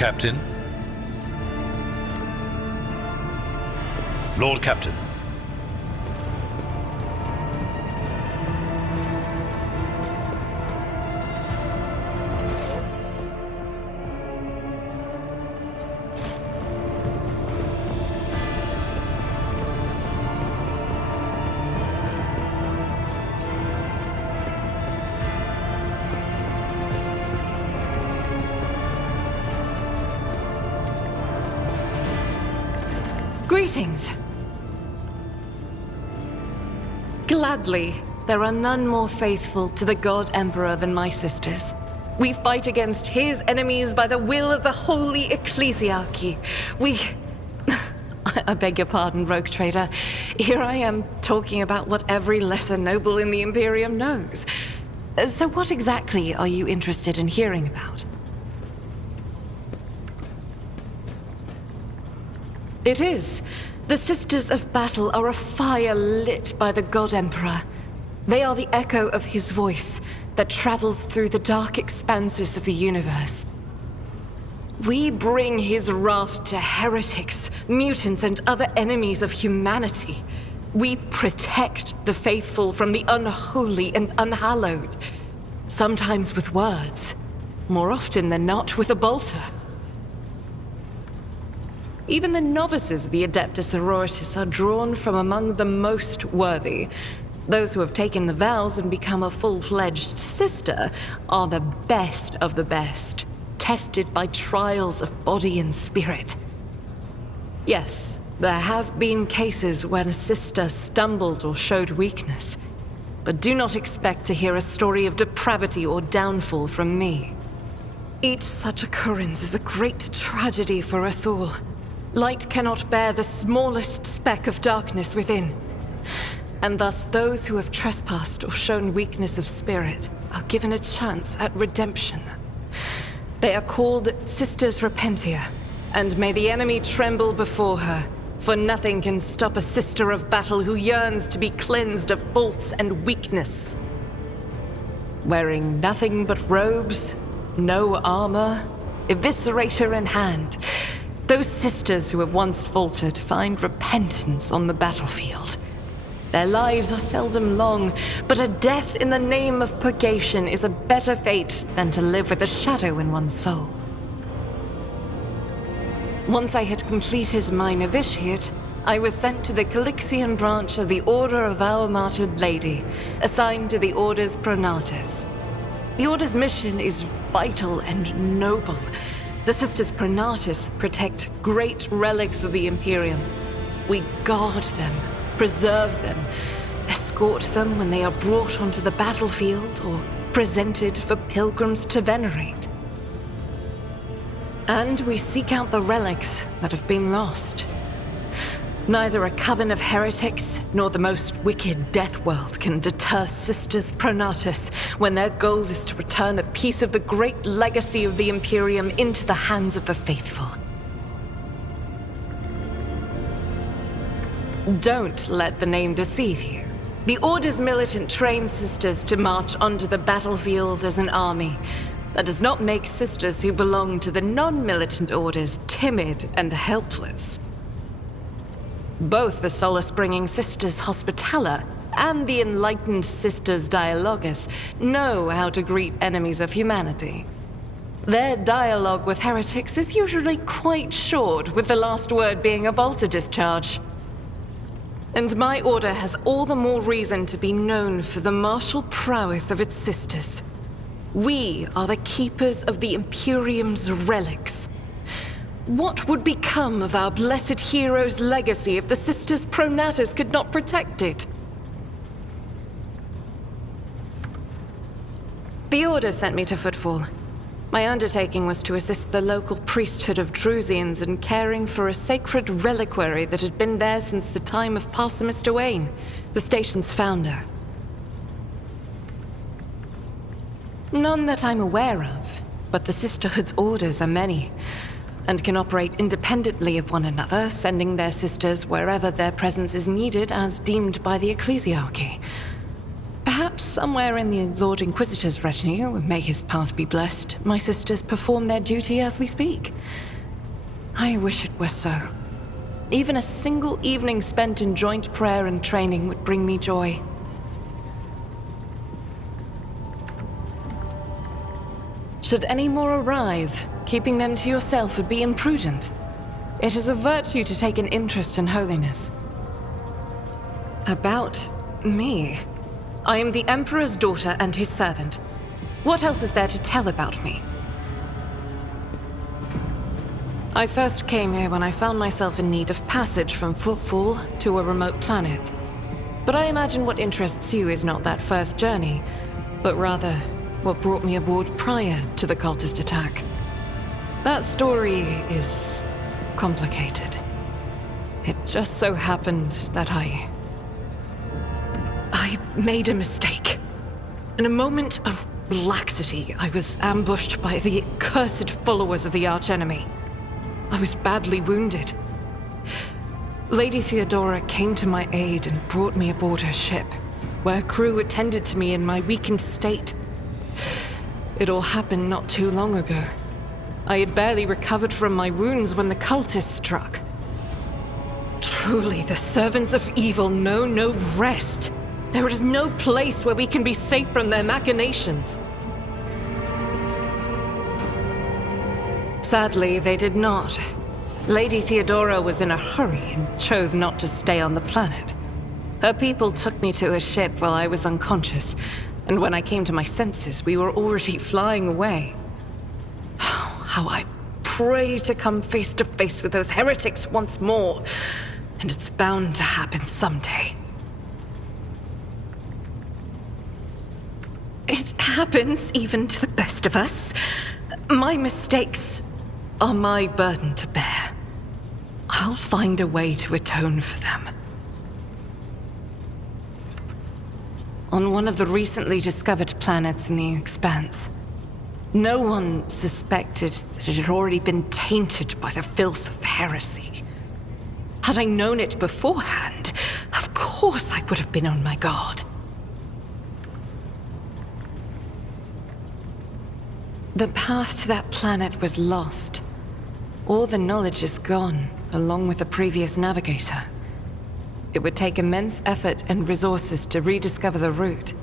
Captain. Lord Captain. Greetings. Gladly, there are none more faithful to the God Emperor than my sisters. We fight against his enemies by the will of the Holy Ecclesiarchy. I beg your pardon, rogue trader. Here I am talking about what every lesser noble in the Imperium knows. So what exactly are you interested in hearing about? It is. The Sisters of Battle are a fire lit by the God Emperor. They are the echo of his voice that travels through the dark expanses of the universe. We bring his wrath to heretics, mutants, and other enemies of humanity. We protect the faithful from the unholy and unhallowed. Sometimes with words, more often than not with a bolter. Even the novices of the Adeptus Sororitas are drawn from among the most worthy. Those who have taken the vows and become a full-fledged sister are the best of the best, tested by trials of body and spirit. Yes, there have been cases when a sister stumbled or showed weakness, but do not expect to hear a story of depravity or downfall from me. Each such occurrence is a great tragedy for us all. Light cannot bear the smallest speck of darkness within. And thus those who have trespassed or shown weakness of spirit are given a chance at redemption. They are called Sisters Repentia, and may the enemy tremble before her, for nothing can stop a sister of battle who yearns to be cleansed of faults and weakness. Wearing nothing but robes, no armor, eviscerator in hand, those sisters who have once faltered find repentance on the battlefield. Their lives are seldom long, but a death in the name of purgation is a better fate than to live with a shadow in one's soul. Once I had completed my novitiate, I was sent to the Calixian branch of the Order of Our Martyred Lady, assigned to the Order's Pronatus. The Order's mission is vital and noble. The Sisters Pronatus protect great relics of the Imperium. We guard them, preserve them, escort them when they are brought onto the battlefield or presented for pilgrims to venerate. And we seek out the relics that have been lost. Neither a coven of heretics nor the most wicked death world can deter Sisters Pronatus when their goal is to return a piece of the great legacy of the Imperium into the hands of the faithful. Don't let the name deceive you. The Order's militant trains sisters to march onto the battlefield as an army. That does not make sisters who belong to the non-militant orders timid and helpless. Both the solace-bringing Sisters Hospitaller and the enlightened Sisters Dialogus know how to greet enemies of humanity. Their dialogue with heretics is usually quite short, with the last word being a bolter discharge. And my order has all the more reason to be known for the martial prowess of its sisters. We are the keepers of the Imperium's relics. What would become of our blessed hero's legacy if the Sisters Pronatus could not protect it? The Order sent me to Footfall. My undertaking was to assist the local priesthood of Drusians in caring for a sacred reliquary that had been there since the time of Parsimus Duane, the station's founder. None that I'm aware of, but the Sisterhood's orders are many, and can operate independently of one another, sending their sisters wherever their presence is needed as deemed by the Ecclesiarchy. Perhaps somewhere in the Lord Inquisitor's retinue, may his path be blessed, my sisters perform their duty as we speak. I wish it were so. Even a single evening spent in joint prayer and training would bring me joy. Should any more arise, keeping them to yourself would be imprudent. It is a virtue to take an interest in holiness. About me? I am the Emperor's daughter and his servant. What else is there to tell about me? I first came here when I found myself in need of passage from Footfall to a remote planet. But I imagine what interests you is not that first journey, but rather what brought me aboard prior to the cultist attack. That story is complicated. It just so happened that I made a mistake. In a moment of laxity, I was ambushed by the accursed followers of the archenemy. I was badly wounded. Lady Theodora came to my aid and brought me aboard her ship, where crew attended to me in my weakened state. It all happened not too long ago. I had barely recovered from my wounds when the cultists struck. Truly, the servants of evil know no rest. There is no place where we can be safe from their machinations. Sadly, they did not. Lady Theodora was in a hurry and chose not to stay on the planet. Her people took me to a ship while I was unconscious, and when I came to my senses, we were already flying away. How I pray to come face to face with those heretics once more, and it's bound to happen someday. It happens even to the best of us. My mistakes are my burden to bear. I'll find a way to atone for them. On one of the recently discovered planets in the Expanse, no one suspected that it had already been tainted by the filth of heresy. Had I known it beforehand, of course I would have been on my guard. The path to that planet was lost. All the knowledge is gone, along with the previous navigator. It would take immense effort and resources to rediscover the route.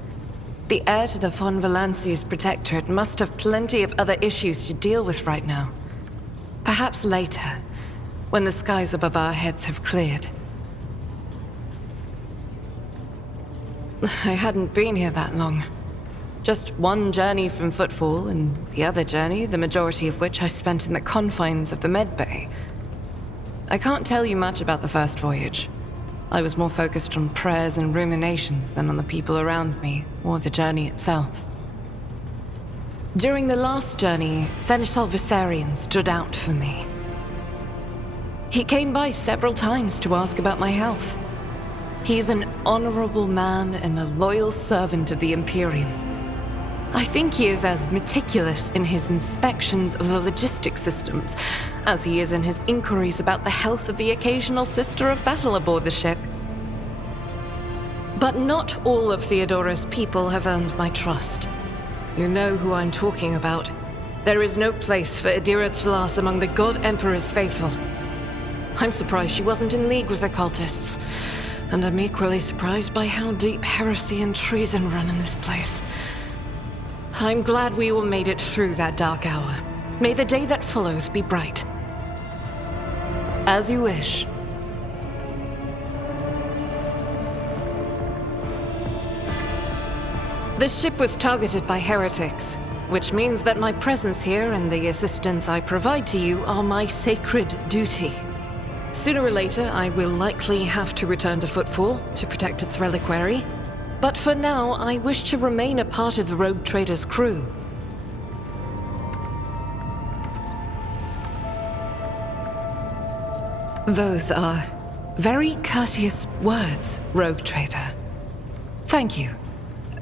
The heir to the von Valanci's protectorate must have plenty of other issues to deal with right now. Perhaps later, when the skies above our heads have cleared. I hadn't been here that long. Just one journey from Footfall, and the other journey, the majority of which I spent in the confines of the medbay. I can't tell you much about the first voyage. I was more focused on prayers and ruminations than on the people around me, or the journey itself. During the last journey, Seneschal Viserion stood out for me. He came by several times to ask about my health. He's an honorable man and a loyal servant of the Imperium. I think he is as meticulous in his inspections of the logistics systems as he is in his inquiries about the health of the occasional sister of battle aboard the ship. But not all of Theodora's people have earned my trust. You know who I'm talking about. There is no place for Adira Talas among the God Emperor's faithful. I'm surprised she wasn't in league with the cultists, and I'm equally surprised by how deep heresy and treason run in this place. I'm glad we all made it through that dark hour. May the day that follows be bright. As you wish. The ship was targeted by heretics, which means that my presence here and the assistance I provide to you are my sacred duty. Sooner or later, I will likely have to return to Footfall to protect its reliquary. But for now, I wish to remain a part of the Rogue Trader's crew. Those are very courteous words, Rogue Trader. Thank you,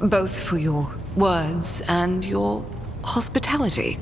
both for your words and your hospitality.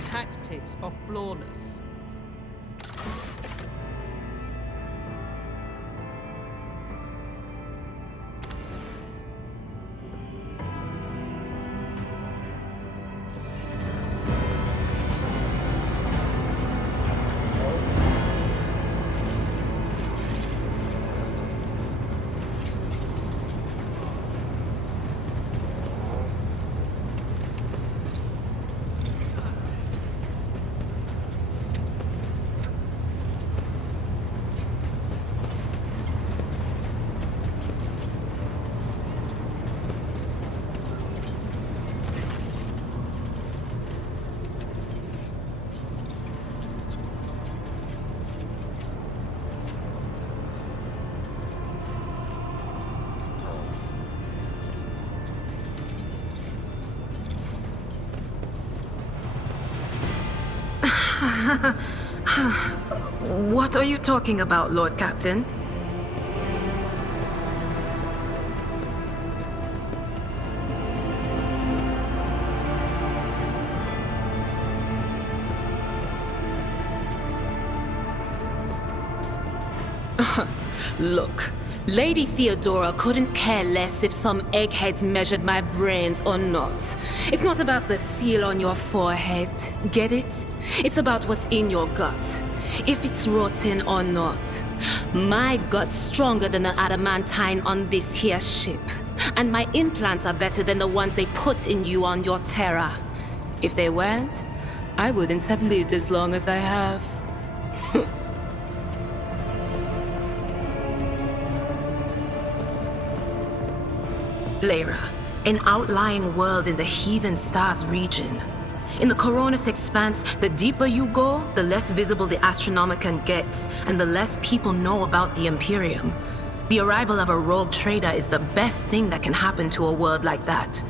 tactics are flawless. What are you talking about, Lord Captain? Look, Lady Theodora couldn't care less if some eggheads measured my brains or not. It's not about the seal on your forehead, get it? It's about what's in your gut, if it's rotten or not. My gut's stronger than the adamantine on this here ship, and my implants are better than the ones they put in you on your Terra. If they weren't, I wouldn't have lived as long as I have. Lyra, an outlying world in the Heathen Stars region. In the Coronis expanse, the deeper you go, the less visible the Astronomicon gets, and the less people know about the Imperium. The arrival of a rogue trader is the best thing that can happen to a world like that.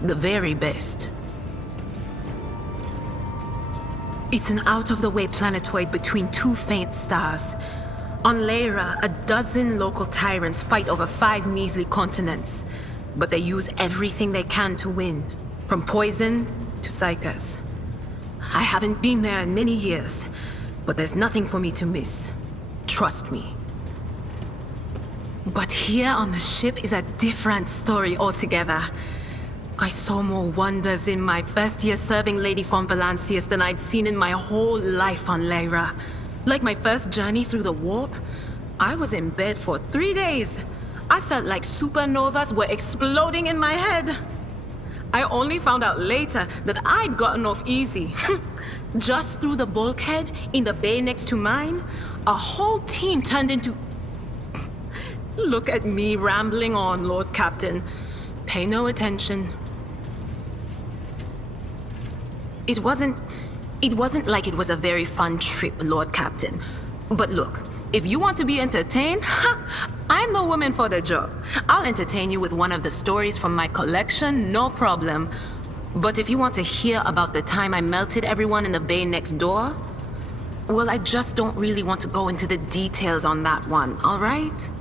The very best. It's an out-of-the-way planetoid between two faint stars. On Lyra, a dozen local tyrants fight over 5 measly continents. But they use everything they can to win, from poison to psychers. I haven't been there in many years, but there's nothing for me to miss. Trust me. But here on the ship is a different story altogether. I saw more wonders in my first year serving Lady von Valancius than I'd seen in my whole life on Lyra. Like my first journey through the warp, I was in bed for 3 days. I felt like supernovas were exploding in my head. I only found out later that I'd gotten off easy. Just through the bulkhead in the bay next to mine, a whole team turned into... Look at me rambling on, Lord Captain. Pay no attention. It wasn't like it was a very fun trip, Lord Captain. But look, if you want to be entertained, I'm the woman for the job. I'll entertain you with one of the stories from my collection, no problem. But if you want to hear about the time I melted everyone in the bay next door, well, I just don't really want to go into the details on that one, all right?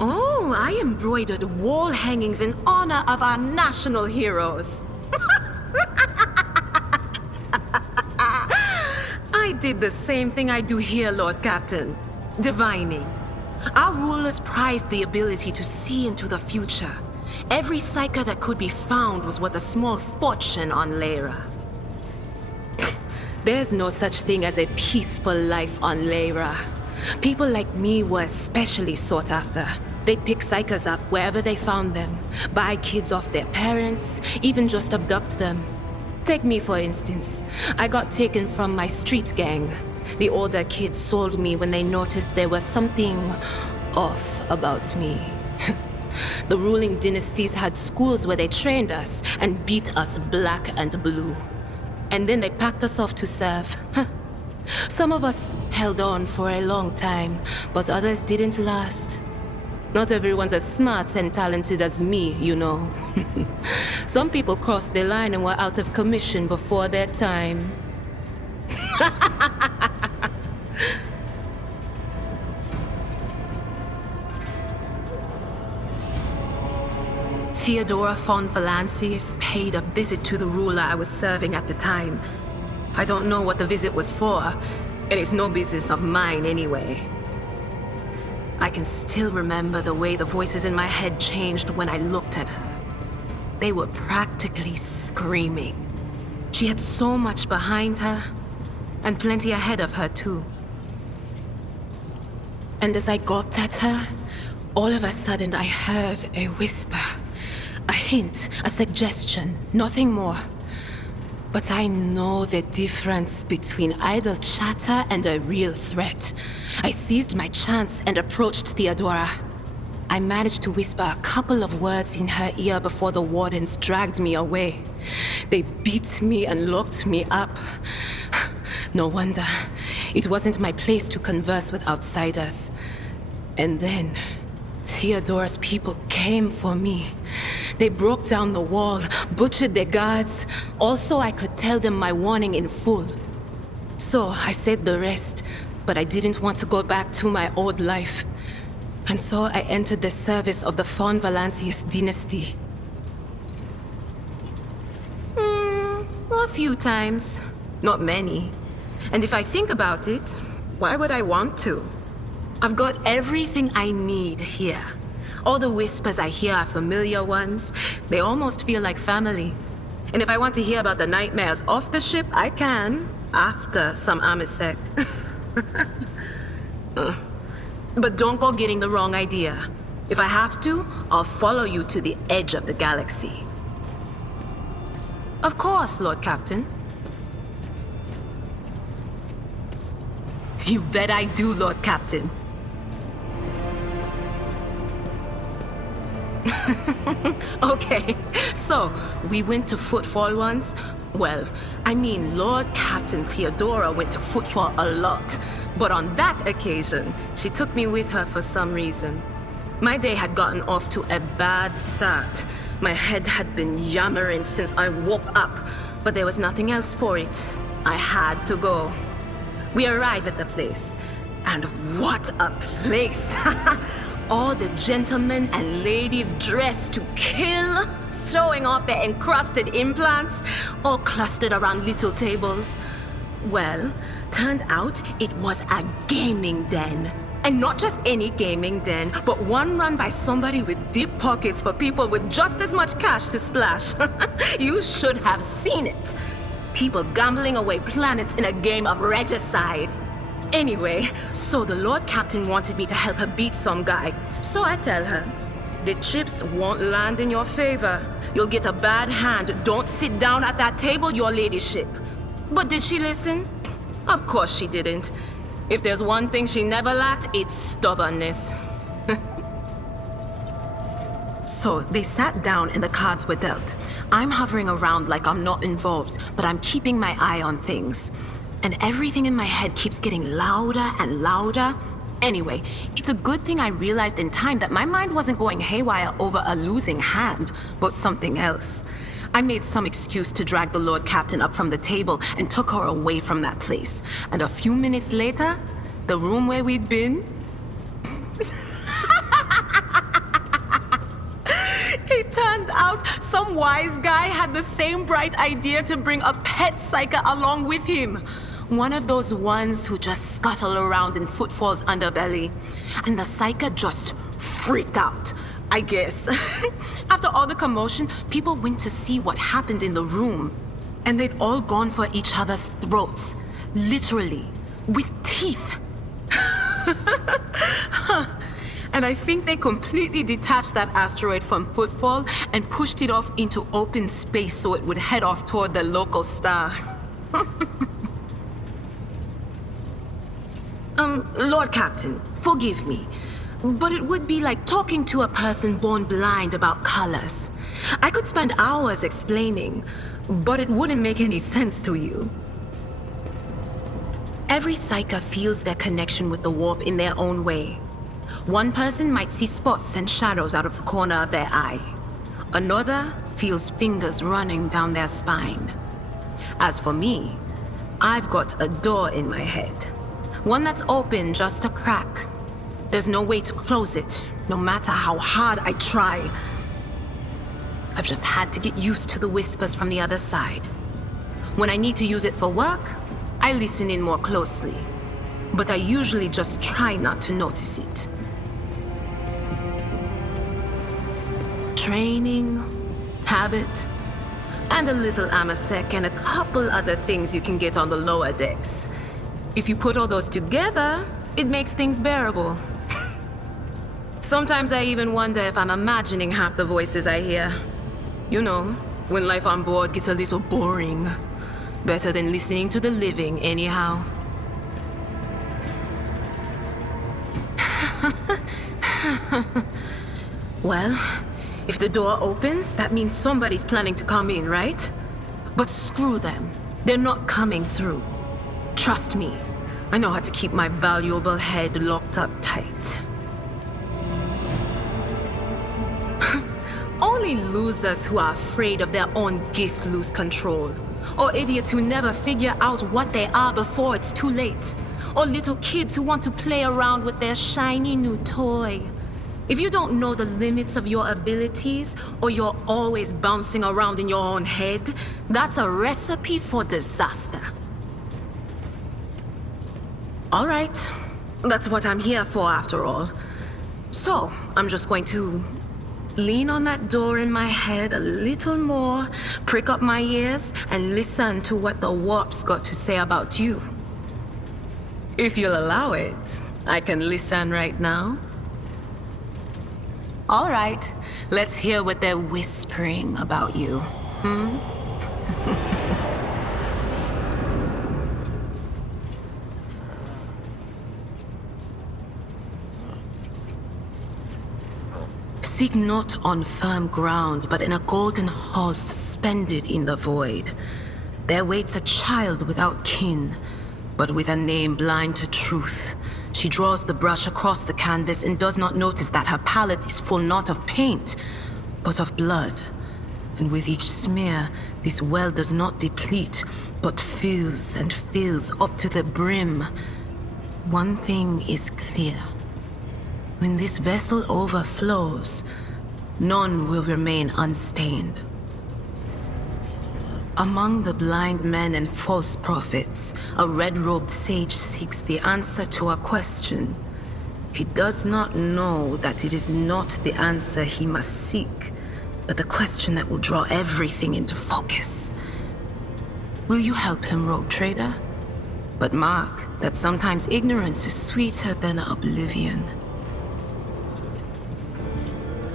Oh, I embroidered wall hangings in honor of our national heroes. I did the same thing I do here, Lord Captain. Divining. Our rulers prized the ability to see into the future. Every psyker that could be found was worth a small fortune on Lyra. There's no such thing as a peaceful life on Lyra. People like me were especially sought after. They'd pick psychers up wherever they found them, buy kids off their parents, even just abduct them. Take me, for instance. I got taken from my street gang. The older kids sold me when they noticed there was something off about me. The ruling dynasties had schools where they trained us and beat us black and blue. And then they packed us off to serve. Some of us held on for a long time, but others didn't last. Not everyone's as smart and talented as me, you know. Some people crossed the line and were out of commission before their time. Theodora von Valancius paid a visit to the ruler I was serving at the time. I don't know what the visit was for, and it's no business of mine anyway. I can still remember the way the voices in my head changed when I looked at her. They were practically screaming. She had so much behind her, and plenty ahead of her too. And as I gawped at her, all of a sudden I heard a whisper. A hint, a suggestion, nothing more. But I know the difference between idle chatter and a real threat. I seized my chance and approached Theodora. I managed to whisper a couple of words in her ear before the wardens dragged me away. They beat me and locked me up. No wonder. It wasn't my place to converse with outsiders. And then, Theodora's people came for me. They broke down the wall, butchered their guards. Also, I could tell them my warning in full. So I said the rest, but I didn't want to go back to my old life. And so I entered the service of the von Valancius dynasty. A few times. Not many. And if I think about it, why would I want to? I've got everything I need here. All the whispers I hear are familiar ones. They almost feel like family. And if I want to hear about the nightmares off the ship, I can, after some Amisec. But don't go getting the wrong idea. If I have to, I'll follow you to the edge of the galaxy. Of course, Lord Captain. You bet I do, Lord Captain. Okay, so we went to Footfall once. Well, I mean, Lord Captain Theodora went to Footfall a lot. But on that occasion, she took me with her for some reason. My day had gotten off to a bad start. My head had been yammering since I woke up, but there was nothing else for it. I had to go. We arrive at the place, and what a place! All the gentlemen and ladies dressed to kill, showing off their encrusted implants, all clustered around little tables. Well, turned out it was a gaming den. And not just any gaming den, but one run by somebody with deep pockets for people with just as much cash to splash. You should have seen it. People gambling away planets in a game of regicide. Anyway, so the Lord Captain wanted me to help her beat some guy. So I tell her, the chips won't land in your favor. You'll get a bad hand. Don't sit down at that table, your ladyship. But did she listen? Of course she didn't. If there's one thing she never lacked, it's stubbornness. So they sat down and the cards were dealt. I'm hovering around like I'm not involved, but I'm keeping my eye on things. And everything in my head keeps getting louder and louder. Anyway, it's a good thing I realized in time that my mind wasn't going haywire over a losing hand, but something else. I made some excuse to drag the Lord Captain up from the table and took her away from that place. And a few minutes later, the room where we'd been... It turned out some wise guy had the same bright idea to bring a pet psyker along with him. One of those ones who just scuttle around in Footfall's underbelly. And the psyker just freaked out, I guess. After all the commotion, people went to see what happened in the room. And they'd all gone for each other's throats. Literally. With teeth. And I think they completely detached that asteroid from Footfall and pushed it off into open space so it would head off toward the local star. Lord Captain, forgive me, but it would be like talking to a person born blind about colors. I could spend hours explaining, but it wouldn't make any sense to you. Every psyker feels their connection with the warp in their own way. One person might see spots and shadows out of the corner of their eye. Another feels fingers running down their spine. As for me, I've got a door in my head. One that's open just a crack. There's no way to close it, no matter how hard I try. I've just had to get used to the whispers from the other side. When I need to use it for work, I listen in more closely. But I usually just try not to notice it. Training, habit, and a little amasec and a couple other things you can get on the lower decks. If you put all those together, it makes things bearable. Sometimes I even wonder if I'm imagining half the voices I hear. You know, when life on board gets a little boring. Better than listening to the living, anyhow. Well, if the door opens, that means somebody's planning to come in, right? But screw them. They're not coming through. Trust me, I know how to keep my valuable head locked up tight. Only losers who are afraid of their own gift lose control. Or idiots who never figure out what they are before it's too late. Or little kids who want to play around with their shiny new toy. If you don't know the limits of your abilities, or you're always bouncing around in your own head, that's a recipe for disaster. All right, that's what I'm here for after all. So, I'm just going to lean on that door in my head a little more, prick up my ears, and listen to what the warp's got to say about you. If you'll allow it, I can listen right now. All right, let's hear what they're whispering about you. Seek not on firm ground, but in a golden hall suspended in the void. There waits a child without kin, but with a name blind to truth. She draws the brush across the canvas and does not notice that her palette is full not of paint, but of blood. And with each smear, this well does not deplete, but fills and fills up to the brim. One thing is clear. When this vessel overflows, none will remain unstained. Among the blind men and false prophets, a red-robed sage seeks the answer to a question. He does not know that it is not the answer he must seek, but the question that will draw everything into focus. Will you help him, rogue trader? But mark that sometimes ignorance is sweeter than oblivion.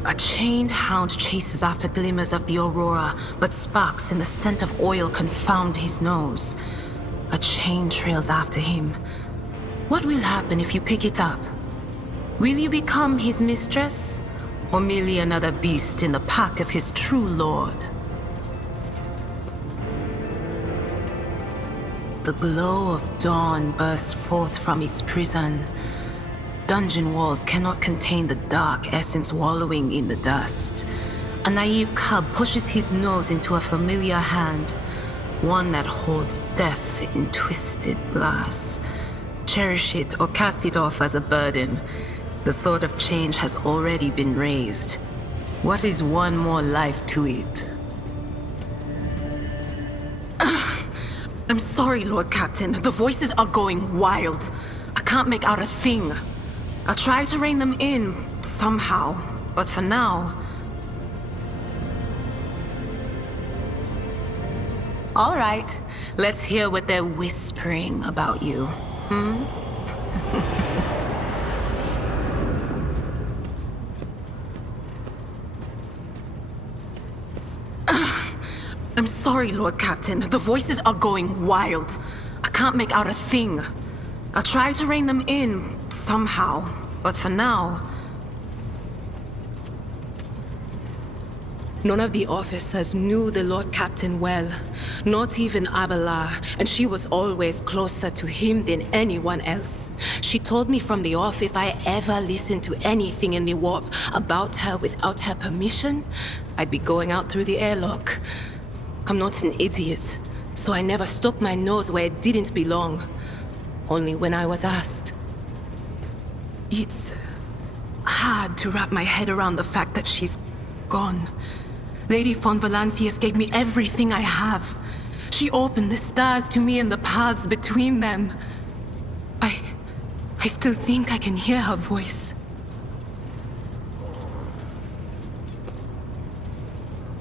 A chained hound chases after glimmers of the aurora, but sparks in the scent of oil confound his nose. A chain trails after him. What will happen if you pick it up? Will you become his mistress, or merely another beast in the pack of his true lord? The glow of dawn bursts forth from its prison. Dungeon walls cannot contain the dark essence wallowing in the dust. A naive cub pushes his nose into a familiar hand, one that holds death in twisted glass. Cherish it or cast it off as a burden. The sword of change has already been raised. What is one more life to it? I'm sorry, Lord Captain. The voices are going wild. I can't make out a thing. I'll try to rein them in, somehow. But for now... All right, let's hear what they're whispering about you. I'm sorry, Lord Captain. The voices are going wild. I can't make out a thing. I'll try to rein them in, somehow. But for now... None of the officers knew the Lord Captain well, not even Abelard, and she was always closer to him than anyone else. She told me from the off if I ever listened to anything in the warp about her without her permission, I'd be going out through the airlock. I'm not an idiot, so I never stuck my nose where it didn't belong. Only when I was asked. It's hard to wrap my head around the fact that she's gone. Lady von Valancius gave me everything I have. She opened the stars to me and the paths between them. I still think I can hear her voice.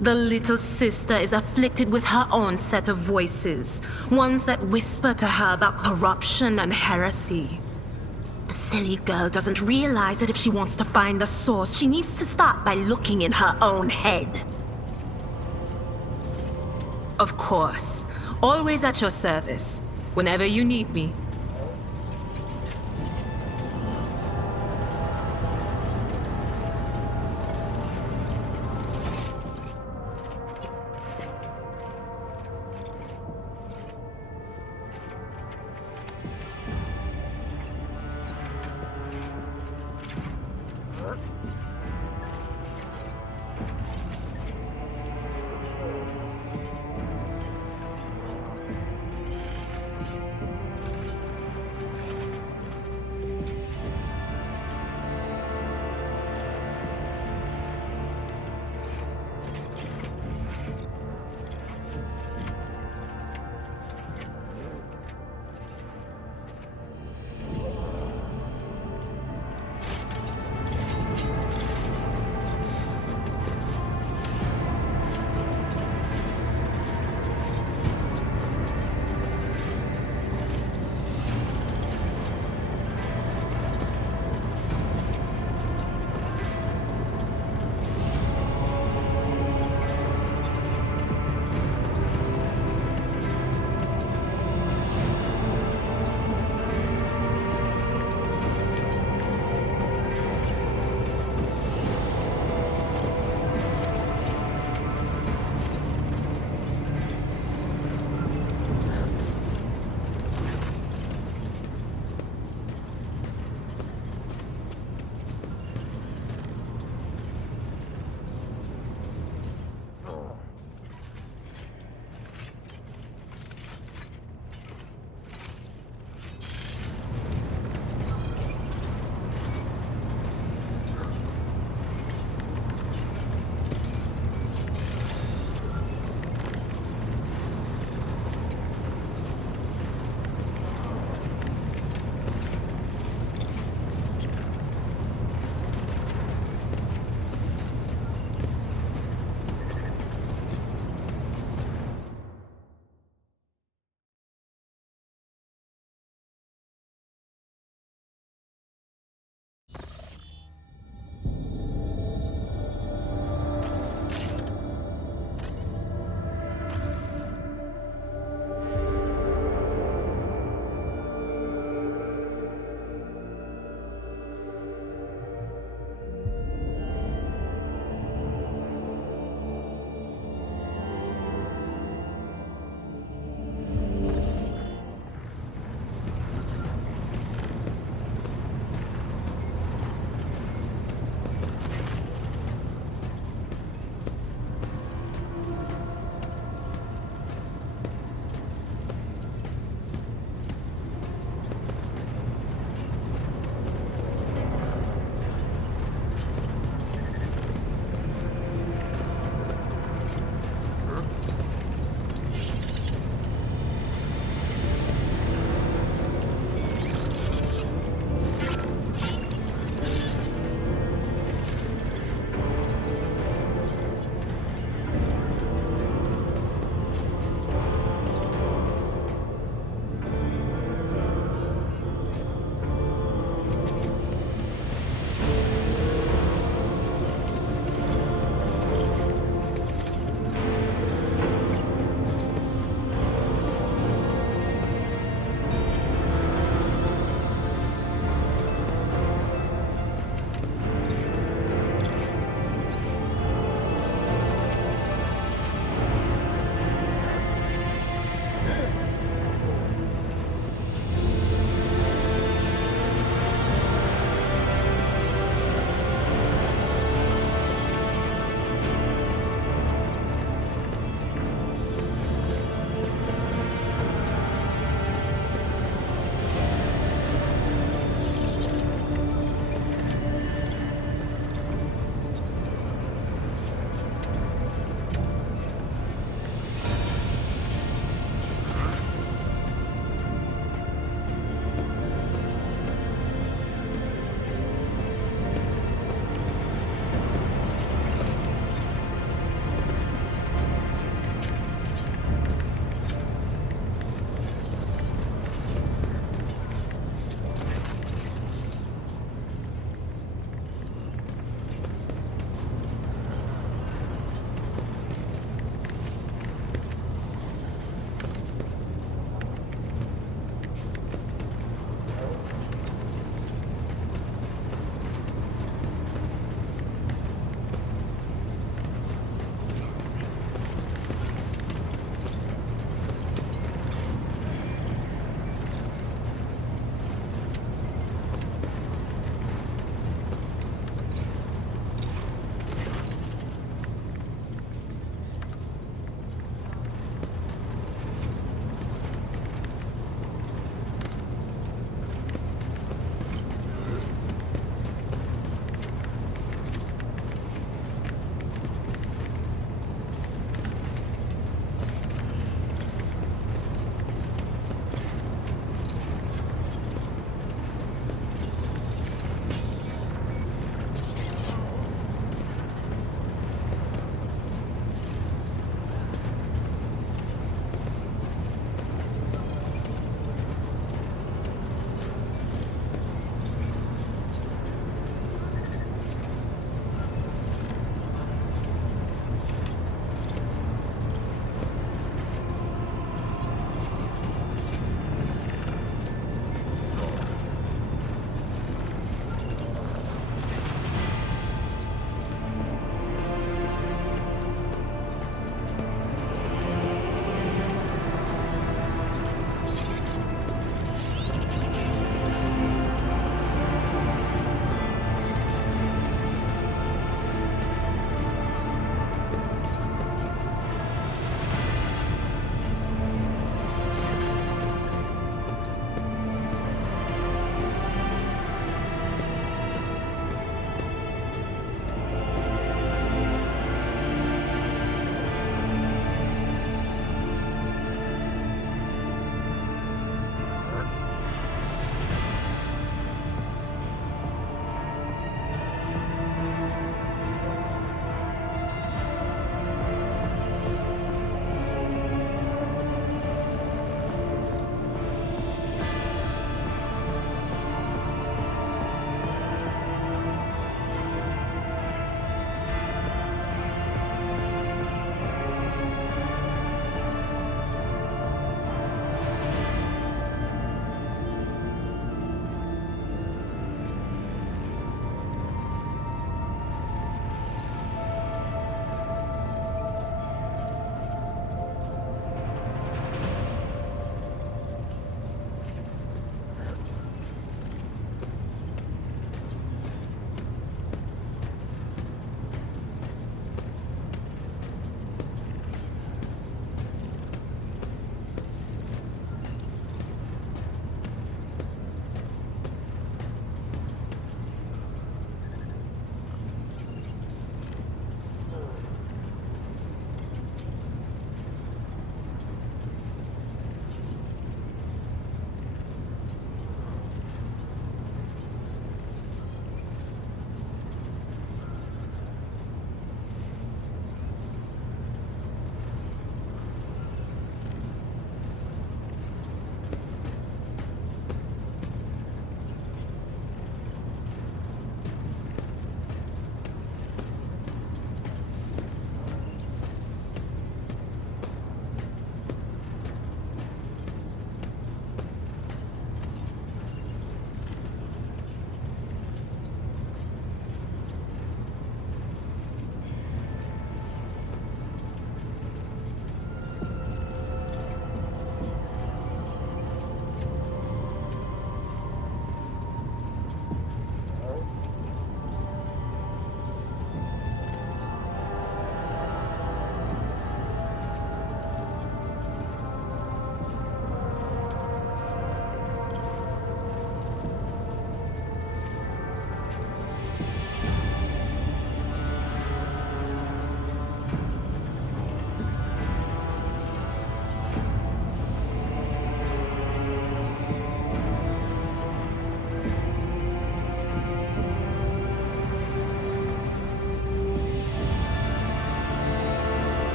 The little sister is afflicted with her own set of voices, ones that whisper to her about corruption and heresy. The silly girl doesn't realize that if she wants to find the source, she needs to start by looking in her own head. Of course. Always at your service. Whenever you need me.